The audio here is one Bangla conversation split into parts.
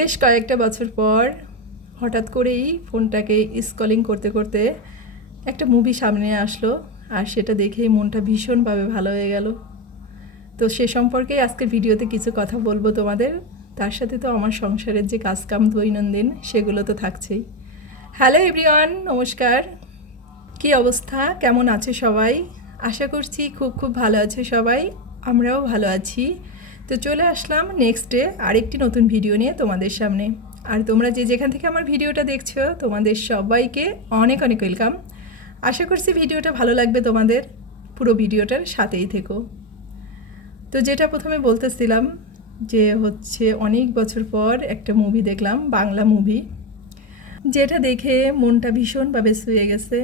বেশ কয়েকটা বছর পর হঠাৎ করেই ফোনটাকে স্কলিং করতে করতে একটা মুভি সামনে আসলো আর সেটা দেখেই মনটা ভীষণভাবে ভালো হয়ে গেল। তো সে সম্পর্কে আজকের ভিডিওতে কিছু কথা বলব তোমাদের। তার সাথে তো আমার সংসারের যে কাজকাম দৈনন্দিন, সেগুলো তো থাকছেই। হ্যালো এভরিওয়ান নমস্কার। কি অবস্থা? কেমন আছে সবাই? আশা করছি খুব খুব ভালো আছে সবাই। আমরাও ভালো আছি। তো চলে আসলাম নেক্সট ডে আরেকটি নতুন ভিডিও নিয়ে তোমাদের সামনে। আর তোমরা যে যেখান থেকে আমার ভিডিওটা দেখছ, তোমাদের সবাইকে অনেক অনেক ওয়েলকাম আশা করছি ভিডিওটা ভালো লাগবে তোমাদের, পুরো ভিডিওটার সাথেই থেকো। তো যেটা প্রথমে বলতেছিলাম যে হচ্ছে অনেক বছর পর একটা মুভি দেখলাম, বাংলা মুভি যেটা দেখে মনটা ভীষণভাবে শুয়ে গেছে।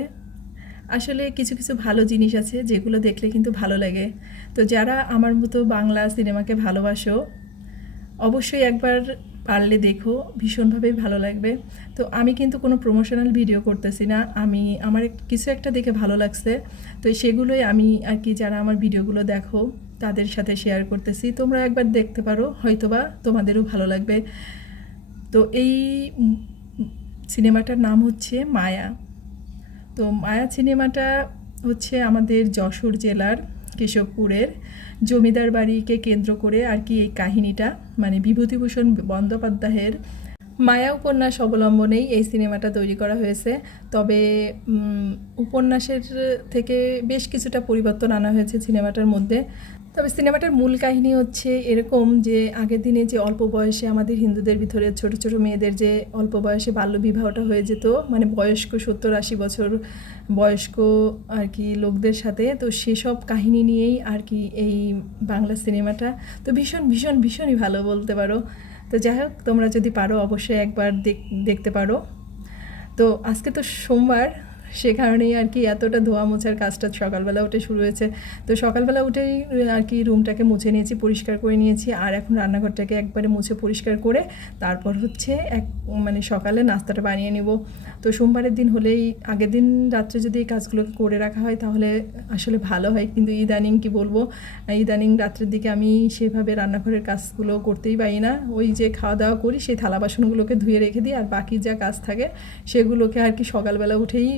আসলে কিছু কিছু ভালো জিনিস আছে যেগুলো দেখলে কিন্তু ভালো লাগে। তো যারা আমার মতো বাংলা সিনেমাকে ভালোবাসো, অবশ্যই একবার পারলে দেখো, ভীষণভাবেই ভালো লাগবে। তো আমি কিন্তু কোনো প্রমোশনাল ভিডিও করতেছি না, আমি, আমার কিছু একটা দেখে ভালো লাগছে। তো সেগুলোই আমি আর কি যারা আমার ভিডিওগুলো দেখো, তাদের সাথে শেয়ার করতেছি। তোমরা একবার দেখতে পারো, হয়তোবা তোমাদেরও ভালো লাগবে। তো এই সিনেমাটার নাম হচ্ছে মায়া। তো মায়া সিনেমাটা হচ্ছে আমাদের যশোর জেলার কেশবপুরের জমিদার বাড়িকে কেন্দ্র করে আর কি এই কাহিনীটা মানে বিভূতিভূষণ বন্দ্যোপাধ্যায়ের মায়া উপন্যাস অবলম্বনেই এই সিনেমাটা তৈরি করা হয়েছে। তবে উপন্যাসের থেকে বেশ কিছুটা পরিবর্তন আনা হয়েছে সিনেমাটার মধ্যে। তবে সিনেমাটার মূল কাহিনী হচ্ছে এরকম যে আগের দিনে যে অল্প বয়সে আমাদের হিন্দুদের ভিতরে ছোট ছোট মেয়েদের যে অল্প বয়সে বাল্যবিবাহটা হয়ে যেত মানে বয়স্ক সত্তর আশি বছর বয়স্ক আর কি লোকদের সাথে, তো সেসব কাহিনী নিয়েই আর কি এই বাংলা সিনেমাটা। তো ভীষণ ভীষণ, ভীষণই ভালো বলতে পারো। তো যাই হোক, তোমরা যদি পারো অবশ্যই একবার দেখ- দেখতে পারো। তো আজকে তো সোমবার সে কারণেই আর কি এতটা ধোয়া মোছার কাজটা সকালবেলা উঠে শুরু হয়েছে। তো সকালবেলা উঠেই আর কি রুমটাকে মুছে নিয়েছি, পরিষ্কার করে নিয়েছি। আর এখন রান্নাঘরটাকে একবারে মুছে পরিষ্কার করে তারপর হচ্ছে এক মানে সকালে নাস্তাটা বানিয়ে নিব। তো সোমবারের দিন হলেই, আগের দিন রাত্রে যদি এই কাজগুলোকে করে রাখা হয় তাহলে আসলে ভালো হয়। কিন্তু ইদানিং কি বলব, ইদানিং রাত্রের দিকে আমি সেভাবে রান্নাঘরের কাজগুলো করতেই পারি না। ওই যে খাওয়া দাওয়া করি, সেই থালা বাসনগুলোকে ধুয়ে রেখে দিই। আর বাকি যা কাজ থাকে সেগুলোকে আর কি সকালবেলা উঠেই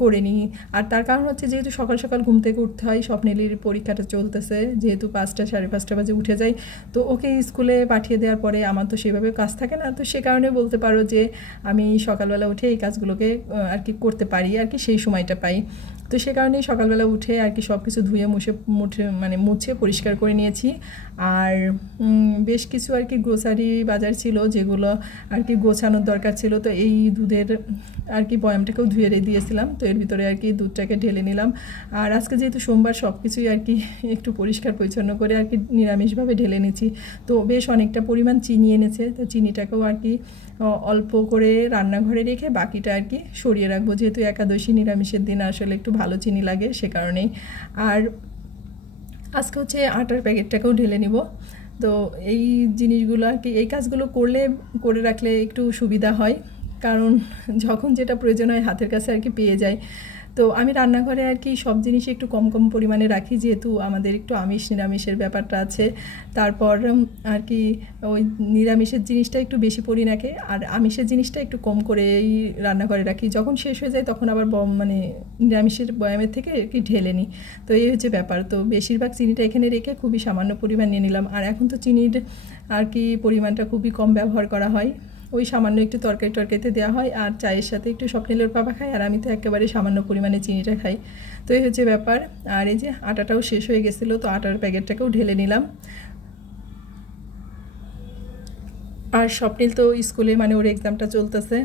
করে নিই আর তার কারণ হচ্ছে যেহেতু সকাল সকাল ঘুম থেকে উঠতে হয় স্বপ্নেলির পরীক্ষাটা চলতেছে, যেহেতু পাঁচটা, সাড়ে পাঁচটা বাজে উঠে যাই তো ওকে স্কুলে পাঠিয়ে দেওয়ার পরে আমার তো সেভাবে কাজ থাকে না। তো সে কারণে বলতে পারো যে আমি সকালবেলা উঠে এই কাজগুলোকে আর কি করতে পারি, আর কি সেই সময়টা পাই। তো সে কারণেই সকালবেলা উঠে আর কি সব কিছু ধুয়ে, মুছে, মুঠে মানে মুছে পরিষ্কার করে নিয়েছি। আর বেশ কিছু আর কি গ্রোসারি বাজার ছিল যেগুলো আর কি গোছানোর দরকার ছিল। তো এই দুধের আর কি বয়ামটাকেও ধুয়ে রে দিয়েছিলাম, তো এর ভিতরে আর কি দুধটাকে ঢেলে নিলাম। আর আজকে যেহেতু সোমবার সব কিছুই আর কি একটু পরিষ্কার পরিচ্ছন্ন করে আর কি নিরামিষভাবে ঢেলে নিচ্ছি তো বেশ অনেকটা পরিমাণ চিনি এনেছে, তো চিনিটাকেও আর কি অল্প করে রান্নাঘরে রেখে বাকিটা আর কি সরিয়ে রাখব। যেহেতু একাদশী, নিরামিষের দিন আসলে একটু ভালো চিনি লাগে সে কারণেই। আর আজকে হচ্ছে আটার প্যাকেটটাকেও ঢেলে নিব। তো এই জিনিসগুলো আর কি, এই কাজগুলো করলে, করে রাখলে একটু সুবিধা হয়। কারণ যখন যেটা প্রয়োজন হয় হাতের কাছে আর কি পেয়ে যায় তো আমি রান্নাঘরে আর কি সব জিনিস একটু কম কম পরিমাণে রাখি, যেহেতু আমাদের একটু আমিষ, নিরামিষের ব্যাপারটা আছে। তারপর আর কি ওই নিরামিষের জিনিসটা একটু বেশি পরি রাখে আর আমিষের জিনিসটা একটু কম করেই রান্নাঘরে রাখি। যখন শেষ হয়ে যায় তখন আবার মানে নিরামিষের বয়ামের থেকে আর কি ঢেলে নিই। তো এই হচ্ছে ব্যাপার। তো বেশিরভাগ চিনিটা এখানে রেখে খুবই সামান্য পরিমাণ নিয়ে নিলাম। আর এখন তো চিনির আর কি পরিমাণটা খুবই কম ব্যবহার করা হয়। ওই সামান্য একটু তরকারি টরকারিতে দেওয়া হয় আর চায়ের সাথে একটু স্বপ্নেলের পাপা খাই আর আমি তো একেবারে সামান্য পরিমাণে চিনিটা খাই। তো এই হচ্ছে ব্যাপার। আর এই যে আটাটাও শেষ হয়ে গেছিল, তো আটার প্যাকেটটাকেও ঢেলে নিলাম। আর স্বপ্নিল তো স্কুলে মানে ওর এক্সামটা চলতেছে।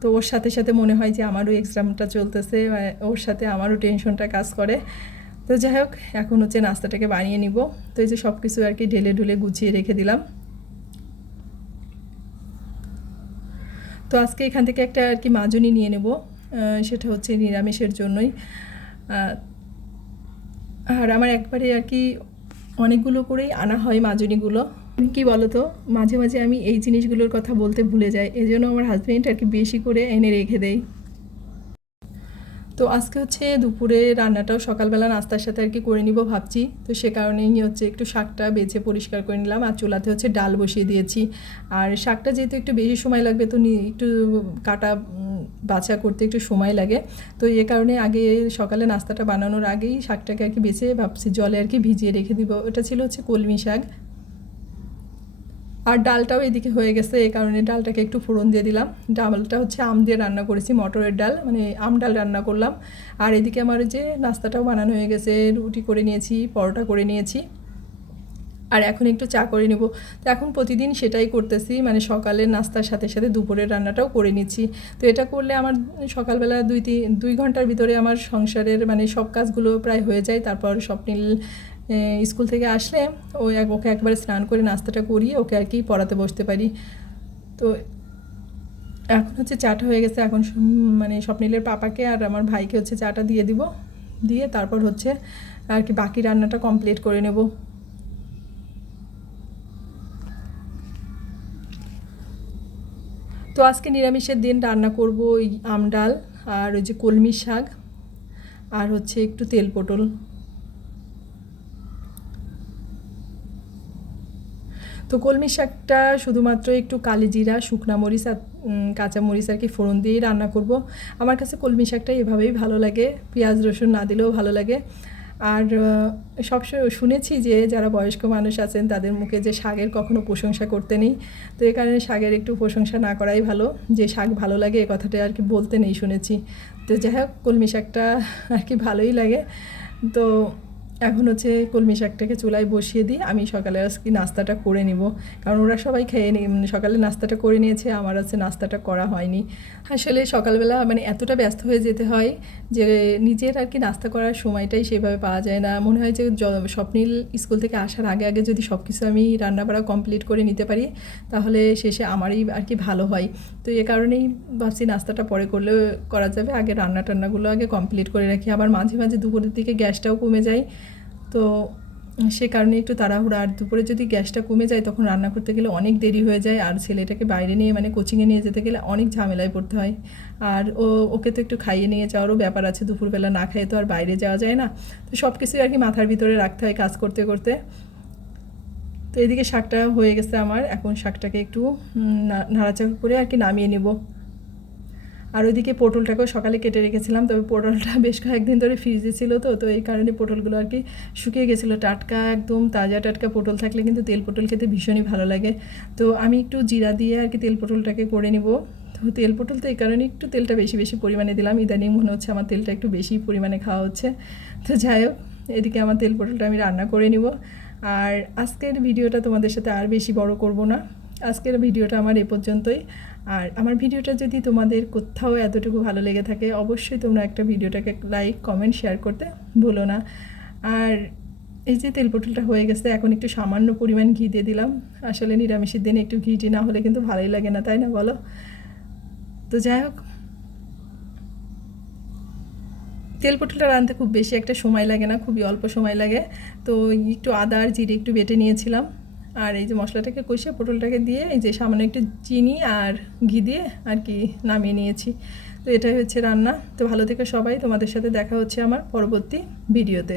তো ওর সাথে সাথে মনে হয় যে আমারও এক্সামটা চলতেছে ওর সাথে আমারও টেনশনটা কাজ করে। তো যাই হোক, এখন হচ্ছে নাস্তাটাকে বানিয়ে নিব। তো এই যে সব কিছু আর কি ঢেলে ঢুলে গুছিয়ে রেখে দিলাম। তো আজকে এখান থেকে একটা আর কি মাজনি নিয়ে নেব সেটা হচ্ছে নিরামিষের জন্যই। আর আমার একবারে আর কি অনেকগুলো করেই আনা হয় মাজনিগুলো। কি বলতো, মাঝে মাঝে আমি এই জিনিসগুলোর কথা বলতে ভুলে যাই, এজন্য আমার হাজব্যান্ড আর কি বেশি করে এনে রেখে দেয়। তো আজকে হচ্ছে দুপুরে রান্নাটাও সকালবেলা নাস্তার সাথে আর কি করে নিব ভাবছি। তো সে কারণেই হচ্ছে একটু শাকটা বেছে পরিষ্কার করে নিলাম আর চুলাতে হচ্ছে ডাল বসিয়ে দিয়েছি। আর শাকটা যেহেতু একটু বেশি সময় লাগবে তো একটু কাটা বাছা করতে একটু সময় লাগে। তো এ কারণে আগে সকালে নাস্তাটা বানানোর আগেই শাকটাকে আর কি বেছে ভাবছি জলে আর কি ভিজিয়ে রেখে দিব। ওটা ছিল হচ্ছে কলমি শাক। আর ডালটাও এদিকে হয়ে গেছে, এই কারণে ডালটাকে একটু ফোড়ন দিয়ে দিলাম। ডালটা হচ্ছে আম দিয়ে রান্না করেছি, মটরের ডাল মানে আম ডাল রান্না করলাম। আর এদিকে আমার যে নাস্তাটাও বানানো হয়ে গেছে, রুটি করে নিয়েছি, পরোটা করে নিয়েছি। আর এখন একটু চা করে নেব। তো এখন প্রতিদিন সেটাই করতেছি মানে সকালের নাস্তার সাথে সাথে দুপুরের রান্নাটাও করে নিচ্ছি। তো এটা করলে আমার সকালবেলা দুই তিন দুই ঘণ্টার ভিতরে আমার সংসারের মানে সব কাজগুলো প্রায় হয়ে যায়, তারপর স্বপ্নিল স্কুল থেকে আসলে ও এক- ওকে একবারে স্নান করে নাস্তাটা করিয়ে ওকে আর কি পড়াতে বসতে পারি। তো এখন হচ্ছে চাটা হয়ে গেছে। এখন মানে স্বপ্নিলের পাপাকে আর আমার ভাইকে হচ্ছে চাটা দিয়ে দিব। দিয়ে তারপর হচ্ছে আর কি বাকি রান্নাটা কমপ্লিট করে নেব। তো আজকে নিরামিষের দিন রান্না করব ওই আম ডাল আর ওই যে কলমি শাক আর হচ্ছে একটু তেল পটল। তো কলমি শাকটা শুধুমাত্র একটু কালি জিরা শুকনা মরিচ আর কাঁচা মরিচ আর কি ফোড়ন দিয়েই রান্না করব। আমার কাছে কলমি শাকটা এভাবেই ভালো লাগে। পেঁয়াজ রসুন না দিলেও ভালো লাগে। আর আহ, সব শুনেছি যে যারা বয়স্ক মানুষ আছেন তাদের মুখে যে শাকের কখনো প্রশংসা করতে নেই। তো এই কারণে শাকের একটু প্রশংসা না করাই ভালো। যে শাক ভালো লাগে এ কথাটা আর কি বলতে নেই শুনেছি। তো যাই হোক কলমি শাকটা আর কি ভালোই লাগে। তো এখন হচ্ছে কলমি শাকটাকে চুলায় বসিয়ে দিই, আমি সকালে আজকে নাস্তাটা করে নিব। কারণ ওরা সবাই খেয়ে নি সকালে নাস্তাটা করে নিয়েছে, আমার হচ্ছে নাস্তাটা করা হয়নি। আসলে সকালবেলা মানে এতটা ব্যস্ত হয়ে যেতে হয় যে নিজের আর কি নাস্তা করার সময়টাই সেভাবে পাওয়া যায় না। মনে হয় য- স্বপ্নিল স্কুল থেকে আসার আগে আগে যদি সব কিছু আমি রান্নাবাড়া কমপ্লিট করে নিতে পারি, তাহলে শেষে আমারই আর কি ভালো হয়। তো এ কারণেই ভাবছি নাস্তাটা পরে করলেও করা যাবে। আগে রান্না টান্নাগুলো আগে কমপ্লিট করে রাখি। আবার মাঝে মাঝে দুপুরের দিকে গ্যাসটাও কমে যায়। তো সে কারণে একটু তাড়াহুড়া। আর দুপুরে যদি গ্যাসটা কমে যায়, তখন রান্না করতে গেলে অনেক দেরি হয়ে যায়। আর ছেলেটাকে বাইরে নিয়ে মানে কোচিংয়ে নিয়ে যেতে গেলে অনেক ঝামেলায় পড়তে হয়। আর ও, ওকে তো একটু খাইয়ে নিয়ে যাওয়ারও ব্যাপার আছে। দুপুরবেলা না খাইয়ে তো আর বাইরে যাওয়া যায় না। তো সব কিছুই আর কি মাথার ভিতরে রাখতে হয় কাজ করতে করতে। তো এদিকে শাকটা হয়ে গেছে আমার। এখন শাকটাকে একটু নাড়াচাড়া করে আর কি নামিয়ে নেব। আর ওইদিকে পটলটাকেও সকালে কেটে রেখেছিলাম, তবে পটলটা বেশ কয়েকদিন ধরে ফ্রিজে ছিল তো তো এই কারণে পটলগুলো আর কি শুকিয়ে গেছিল। টাটকা একদম তাজা টাটকা পটল থাকলে কিন্তু তেল পটল খেতে ভীষণই ভালো লাগে। তো আমি একটু জিরা দিয়ে আর কি তেল পটলটাকে করে নিব। তো তেল পটল তো এই কারণে একটু তেলটা বেশি বেশি পরিমাণে দিলাম। ইদানিং মনে হচ্ছে আমার তেলটা একটু বেশি পরিমাণে খাওয়া হচ্ছে। তো যাই হোক, এদিকে আমার তেল পটলটা আমি রান্না করে নিব। আর আজকের ভিডিওটা তোমাদের সাথে আর বেশি বড় করব না। আজকের ভিডিওটা আমার এ পর্যন্তই। আর আমার ভিডিওটা যদি তোমাদের কোথাও এতটুকু ভালো লেগে থাকে, অবশ্যই তোমরা একটা ভিডিওটাকে লাইক, কমেন্ট, শেয়ার করতে ভুলো না। আর এই যে তেল পটলটা হয়ে গেছে, এখন একটু সামান্য পরিমাণ ঘি দিয়ে দিলাম। আসলে নিরামিষের দিনে একটু ঘি টি না হলে কিন্তু ভালোই লাগে না, তাই না বলো? তো যাই হোক তেল পটলটা রাঁধতে খুব বেশি একটা সময় লাগে না, খুবই অল্প সময় লাগে। তো একটু আদা আর জিরে একটু বেটে নিয়েছিলাম। আর এই যে মশলাটাকে কষিয়ে পটলটাকে দিয়ে এই যে সামান্য একটু চিনি আর ঘি দিয়ে আর কি নামিয়ে নিয়েছি। তো এটাই হচ্ছে রান্না। তো ভালো থেকে সবাই, তোমাদের সাথে দেখা হচ্ছে আমার পরবর্তী ভিডিওতে।